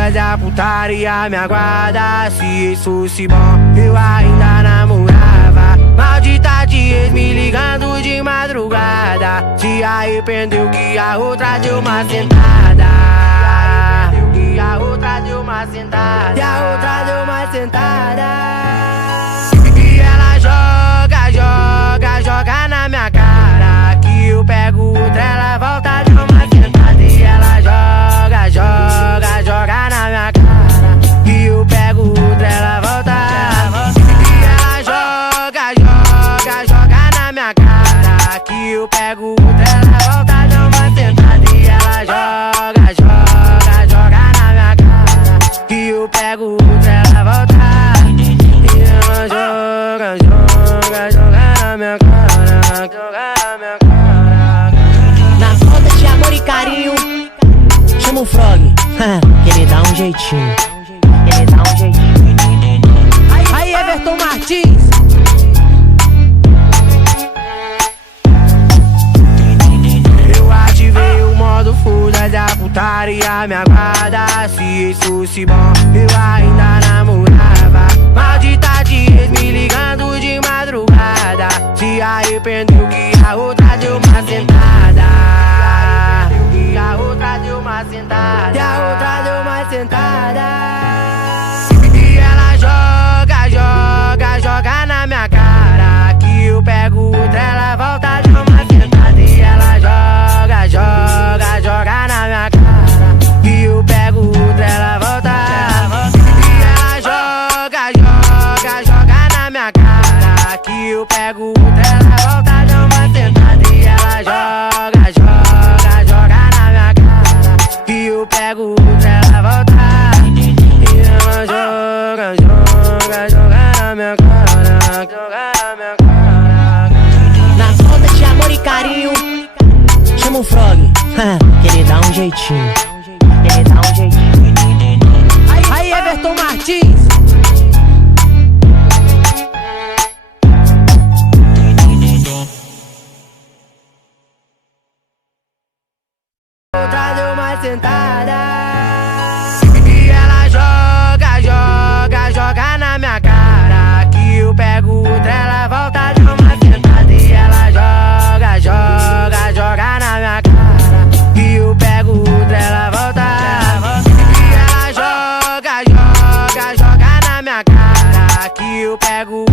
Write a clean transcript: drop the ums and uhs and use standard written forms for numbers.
fugas da putaria me aguarda. Se isso fosse bom, eu ainda namorava. Maldita de ex me ligando de madrugada. Se arrependeu que a outra deu uma sentada. E a outra deu uma sentada. E a outra deu uma sentada. E ela joga, joga, joga na minha cara. Que eu pego outra, ela volta de uma sentada. E ela joga, joga, joga na minha cara. Que eu pego outra, ela volta. E ela joga, joga, joga na minha cara. Que eu pego outra, ela volta de uma sentada. E ela joga, joga, joga na minha cara. Que eu pego outra, ela volta. E ela joga, joga, joga na minha cara. Joga na minha cara. Na falta de amor e carinho, chama o Frog, que ele dá um jeitinho. Ele dá um jeitinho. Aí, Everton Martins. Eu ativei o modo fudas da putaria me aguarda. Se isso fosse bom, eu ainda namorava. Maldita de ex me ligando de madrugada. Se arrependeu que a outra deu uma sentada. E a outra deu uma sentada. E a outra deu uma sentada. E ela joga, joga, joga na minha cara. Que eu pego outra, ela volta de uma sentada. E ela joga, joga, joga na minha cara. Que eu pego outra, ela volta. E ela joga, joga, joga na minha cara. Que eu pego outra, ela volta de uma sentada. E ela joga, joga, joga na minha cara. Que eu pego outra, ela volta. E ela joga, joga, joga na minha cara. Joga na minha cara. Na falta de amor e carinho, chama o Frog, que ele dá um jeitinho. Ele dá um jeitinho. Aí, Everton Martins. Outra deu uma sentada. E ela joga, joga, joga na minha cara. Que eu pego outra, ela volta de uma sentada. E ela joga, joga, joga na minha cara. Que eu pego outra, ela volta. E ela joga, joga, joga na minha cara. Que eu pego